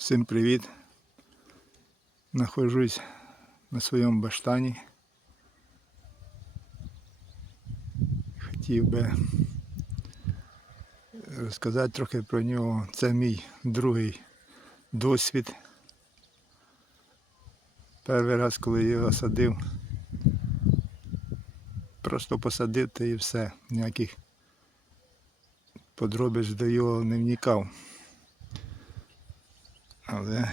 Всім привіт! Нахожусь на своєму баштані. Хотів би розказати трохи про нього. Це мій другий досвід. Перший раз, коли його садив, просто посадив та і все. Ніяких подробиць до його не вникав. Але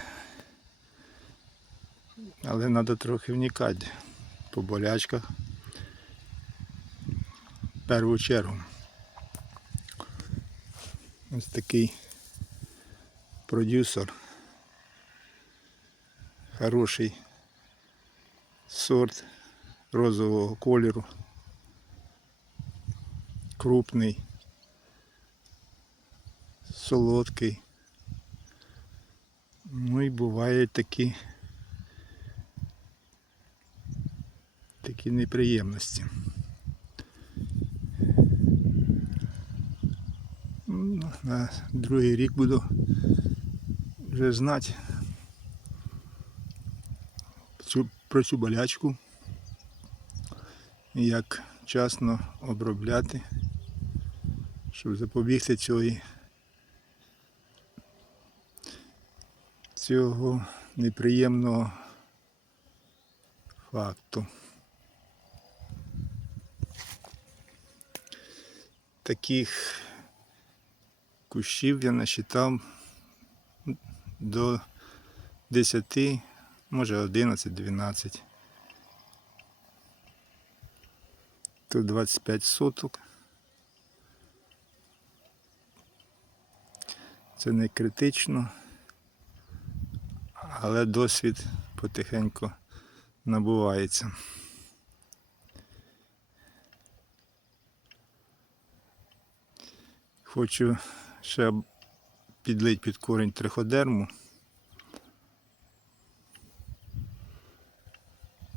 але треба трохи вникати по болячках. В першу чергу. Ось такий продюсер. Хороший сорт розового кольору. Крупний, солодкий. Ну і бувають такі такі неприємності. Ну, На другий рік буду вже знати цю, про цю болячку, як вчасно обробляти, щоб запобігти цієї цього неприємного факту. Таких кущів я насчитав до 10, може 11-12. Тут 25 соток. Це не критично але досвід потихеньку набувається. Хочу ще підлить під корінь триходерму.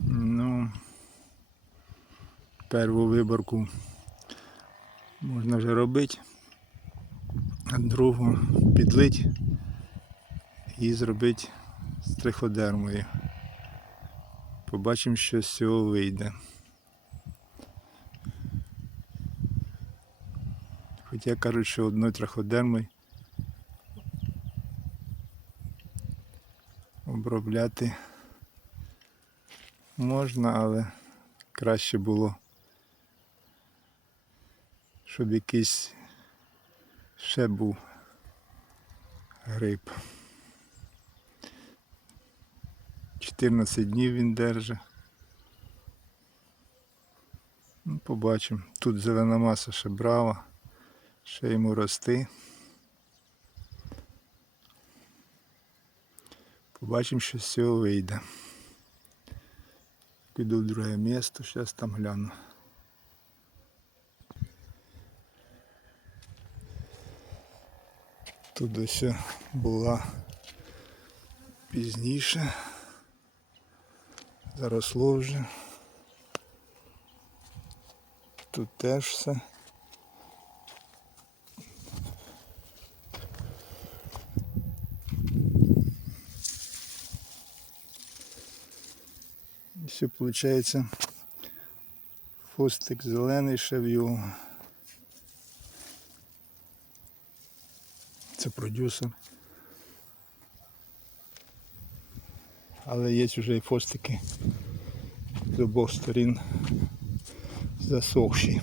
Ну, першу виборку можна вже робити, а другу підлить і зробити з триходермою. Побачимо, що з цього вийде. Хоча кажуть, що одною триходермою обробляти можна, але краще було, щоб якийсь ще був гриб. 14 днів він держить. Ну, побачимо. Тут зелена маса ще брава, ще йому рости. Побачимо, що з цього вийде. Піду в друге місто, зараз там гляну. Тут ось була пізніше. Заросло вже. Тут теж все. Все виходить. Фостик зелений ще в його. Це продюсер. Але є вже і фостики з обох сторін засохші.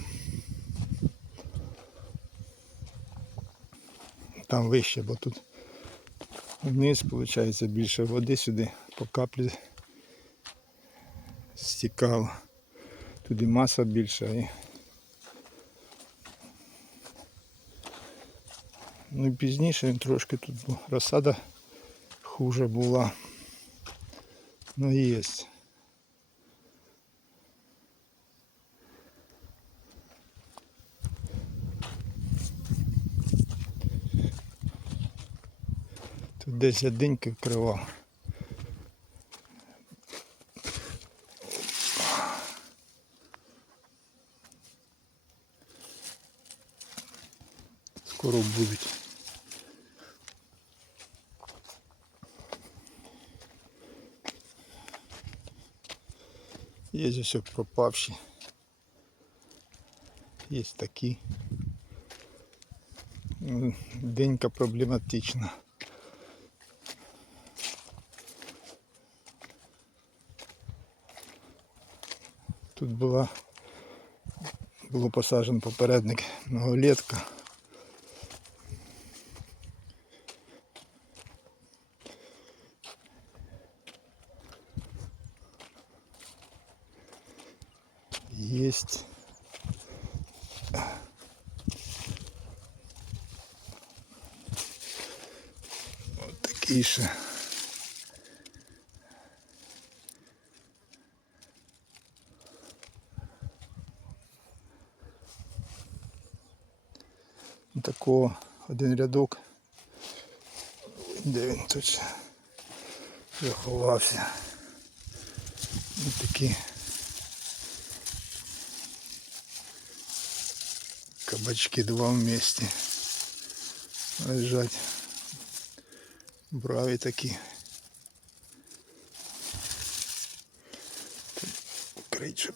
Там вище, бо тут вниз виходить більше води сюди по каплі стікало. Туди маса більша і Ну пізніше трошки тут розсада хуже була. Ну есть. Тут десь я вкривав. Скоро будуть. Є ось пропавші. Є такі. Денька проблематична. Тут була було посаджено попередник многолетка. Есть. Вот такие же. Такого один рядок. Де він тут заховався. Ось такі кабачки два вместе лежать. Браві такі. Укрить,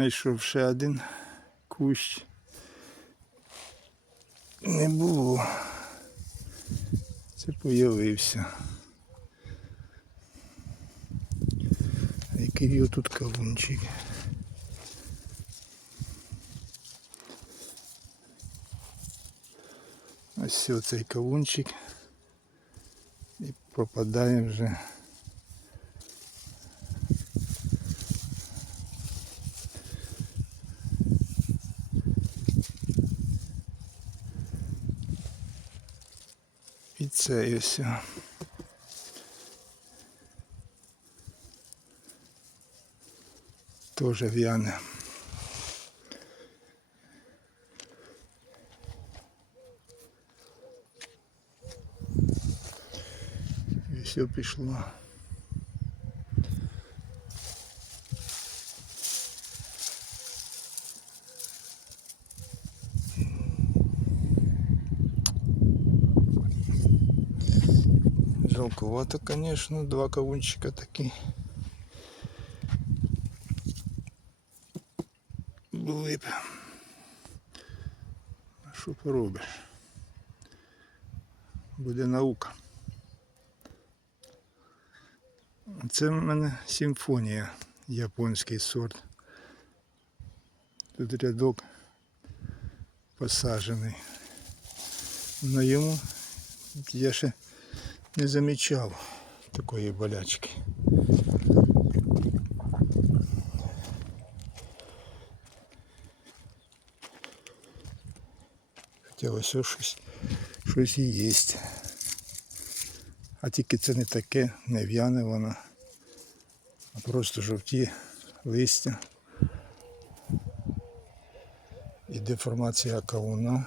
Знайшов ще один кущ. Не було. Це появився. Який тут кавунчик. Ось оцей кавунчик. І пропадає вже. Це і все. Тоже в'яне. І все пішло. Жалковато, конечно, два кавунчика такі. Були б. А що поробиш? Буде наука. Це в мене симфонія, японський сорт. Тут рядок посаджений. На йому я ще не замічав такої болячки. Хоча ось ось щось, щось і є. А тільки це не таке, не в'яне воно, а просто жовті листя. І деформація кавуна.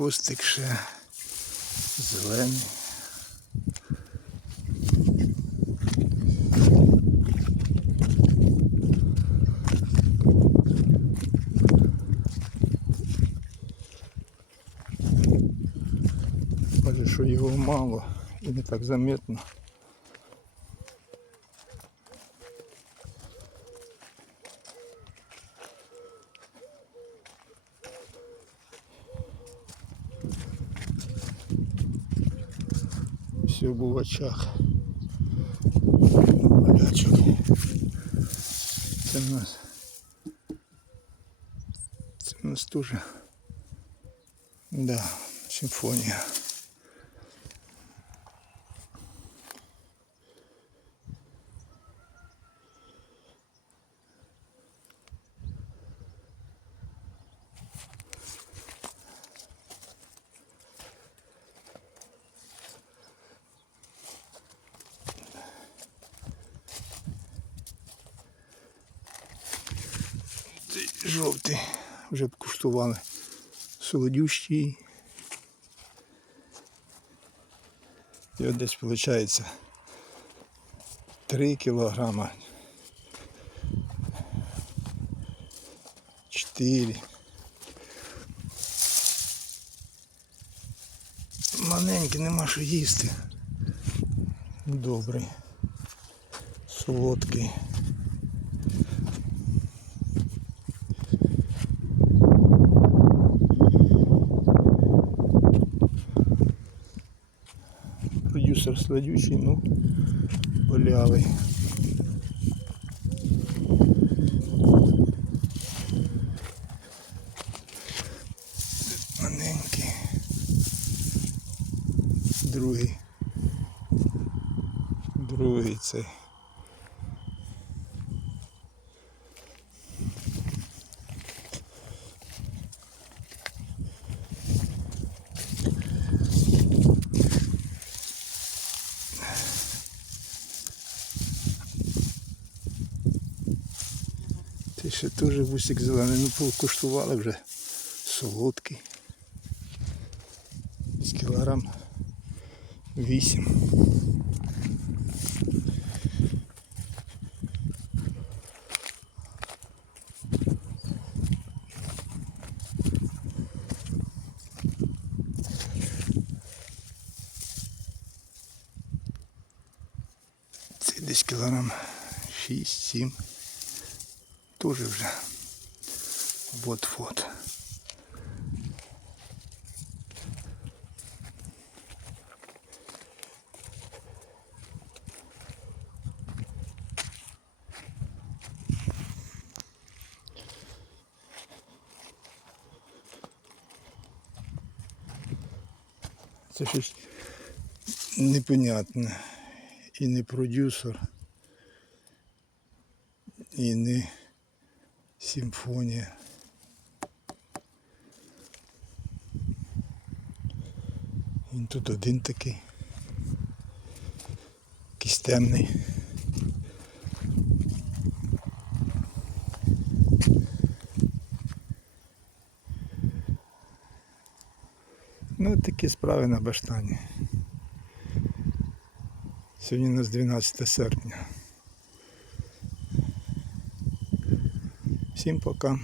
Фустик ще зелений. Може, що його мало і не так заметно. Все був в очах. Болячок. Це в нас. Це в нас теж. Да, симфонія. Жовтий вже б куштували. Солодющий. І от десь виходить 3 кілограма. 4. Маленький, нема що їсти. Добрий. Солодкий. Продюсер сладючий, ну, полявий. Маленький. Другий. Другий цей. Ще теж вусик зелений, ну покуштували вже солодкий. З кілограм вісім. Це десь кілограм 6-7. Тоже вже вот-вот. Це щось непонятне. І не продюсер, і не симфонія. Він тут один такий. Якийсь темний. Ну, такі справи на баштані. Сьогодні у нас 12 серпня. Всім пока.